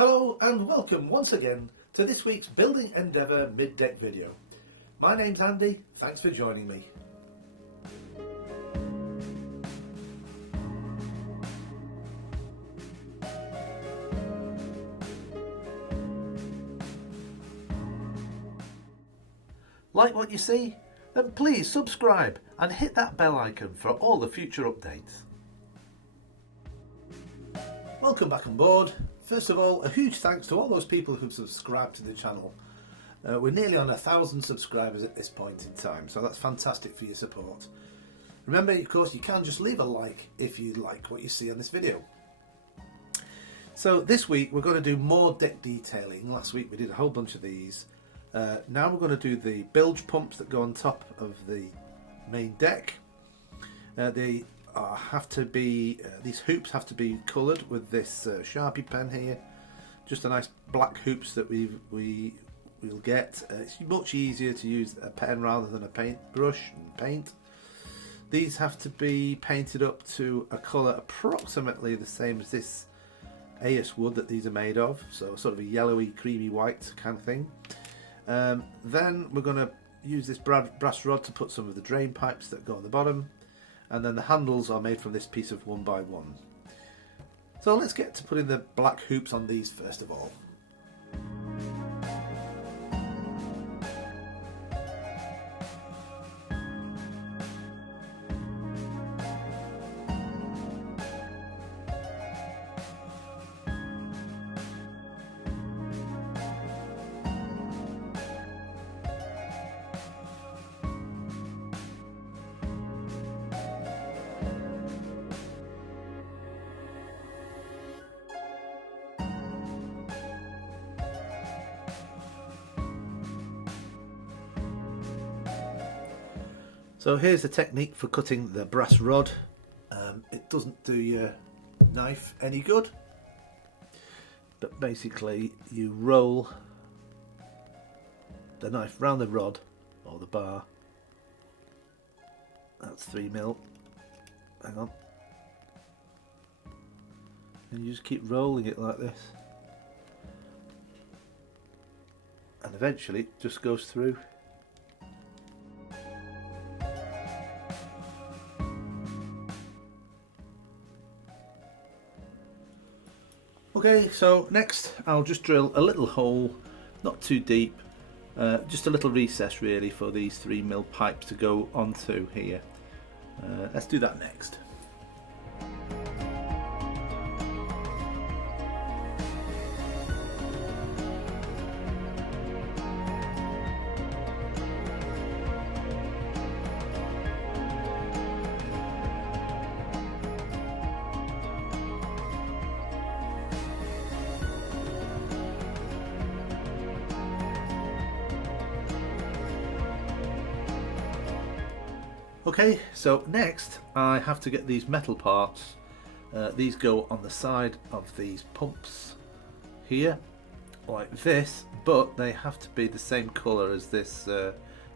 Hello and welcome once again to this week's Building Endeavour Mid-Deck video. My name's Andy, thanks for joining me. Like what you see? Then please subscribe and hit that bell icon for all the future updates. Welcome back on board. First of all, a huge thanks to all those people who've subscribed to the channel. We're nearly on 1,000 subscribers at this point in time, so that's fantastic for your support. Remember, of course, you can just leave a like if you like what you see on this video. So this week we're going to do more deck detailing. Last week we did a whole bunch of these. Now we're going to do the bilge pumps that go on top of the main deck. These hoops have to be coloured with this Sharpie pen here. Just a nice black hoops that we'll get. It's much easier to use a pen rather than a paintbrush and paint. These have to be painted up to a colour approximately the same as this AS wood that these are made of, so sort of a yellowy, creamy white kind of thing. Then we're going to use this brass rod to put some of the drain pipes that go on the bottom, and then the handles are made from this piece of 1x1. So let's get to putting the black hoops on these first of all. So here's the technique for cutting the brass rod. It doesn't do your knife any good, but basically you roll the knife round the rod or the bar. That's 3mm. Hang on. And you just keep rolling it like this, and eventually it just goes through. Okay, so next I'll just drill a little hole, not too deep, just a little recess really for these 3mm pipes to go onto here. Let's do that next. Okay, so next I have to get these metal parts. These go on the side of these pumps here, like this, but they have to be the same colour as this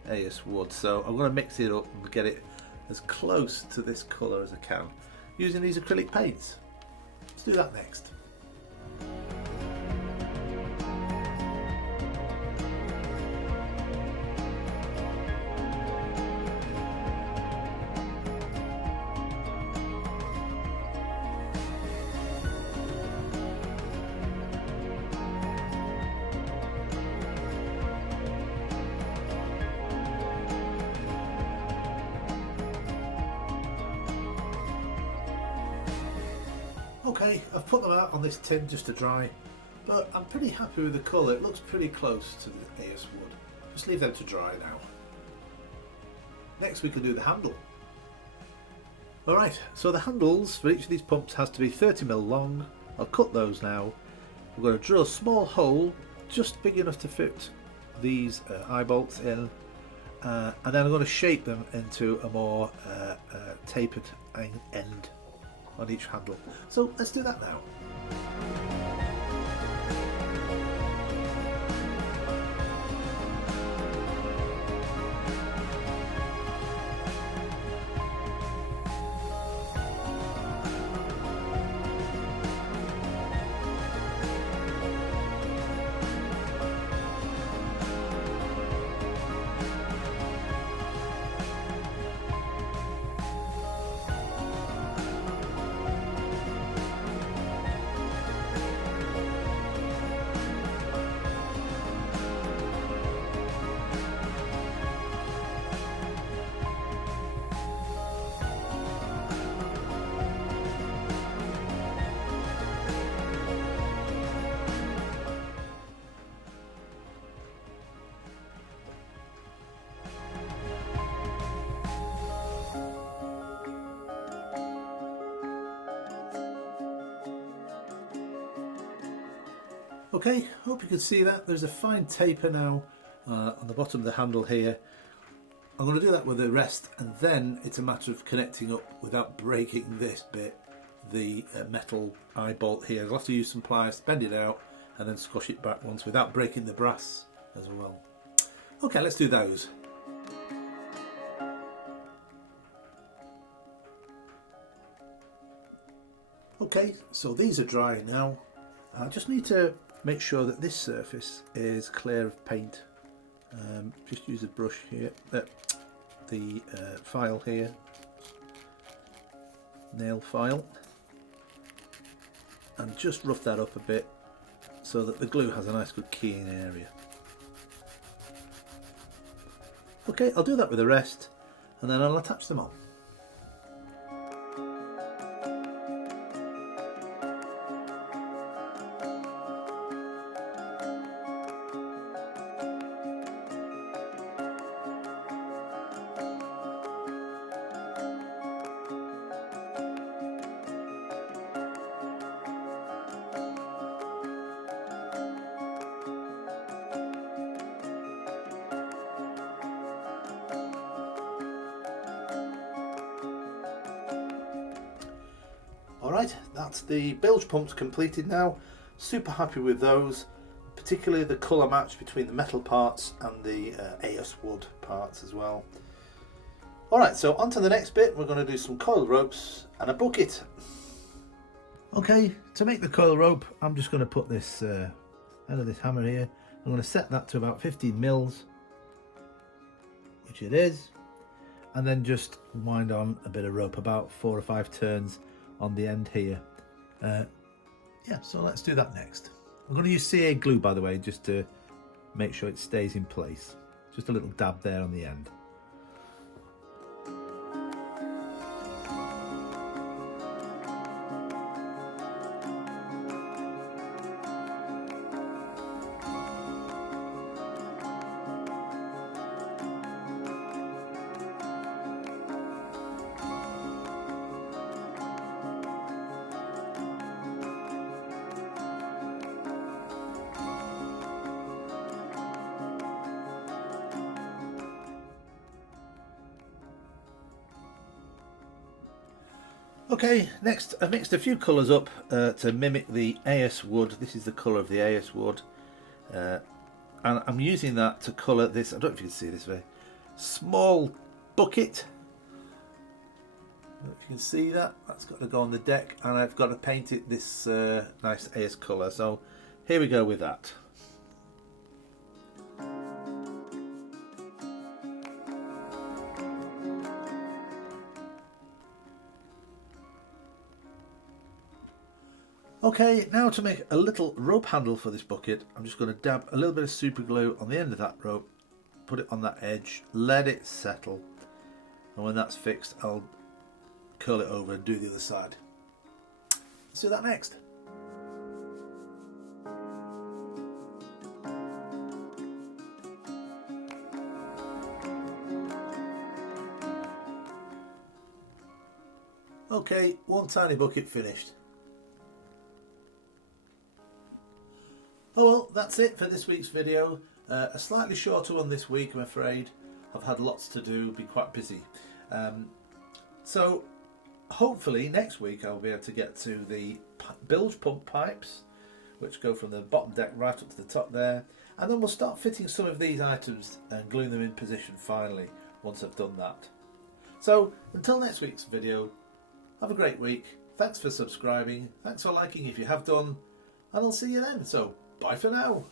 AS wood. So I'm going to mix it up and get it as close to this colour as I can using these acrylic paints. Let's do that next. Okay, I've put them out on this tin just to dry, but I'm pretty happy with the colour. It looks pretty close to the AS wood. Just leave them to dry now. Next we can do the handle. Alright, so the handles for each of these pumps has to be 30mm long. I'll cut those now. We're going to drill a small hole just big enough to fit these eye bolts in, and then I'm going to shape them into a more tapered end on each handle. So let's do that now. Okay, hope you can see that. There's a fine taper now on the bottom of the handle here. I'm going to do that with the rest, and then it's a matter of connecting up without breaking this bit, the metal eye bolt here. I'll have to use some pliers to bend it out and then squash it back once without breaking the brass as well. Okay, let's do those. Okay, so these are dry now. I just need to make sure that this surface is clear of paint. Just use a brush here, the file here, nail file, and just rough that up a bit so that the glue has a nice good keying area. Okay, I'll do that with the rest and then I'll attach them on. Alright, that's the bilge pumps completed now. Super happy with those, particularly the colour match between the metal parts and the AS wood parts as well. Alright, so on to the next bit. We're going to do some coil ropes and a bucket. Okay, to make the coil rope, I'm just going to put this end of this hammer here. I'm going to set that to about 15 mils, which it is, and then just wind on a bit of rope, about 4 or 5 turns on the end here. Yeah, so let's do that next. I'm going to use CA glue, by the way, just to make sure it stays in place. Just a little dab there on the end. Okay, next I've mixed a few colours up to mimic the AS wood. This is the colour of the AS wood, and I'm using that to colour this. I don't know if you can see this very small bucket. I don't know if you can see that. That's got to go on the deck, and I've got to paint it this nice AS colour. So here we go with that. Okay, now to make a little rope handle for this bucket, I'm just going to dab a little bit of super glue on the end of that rope, put it on that edge, let it settle, and when that's fixed I'll curl it over and do the other side. Let's do that next. Okay, one tiny bucket finished. Oh well, that's it for this week's video. A slightly shorter one this week, I'm afraid. I've had lots to do, been quite busy. So hopefully next week I'll be able to get to the bilge pump pipes, which go from the bottom deck right up to the top there. And then we'll start fitting some of these items and gluing them in position finally, once I've done that. So until next week's video, have a great week. Thanks for subscribing, thanks for liking if you have done, and I'll see you then. So bye for now.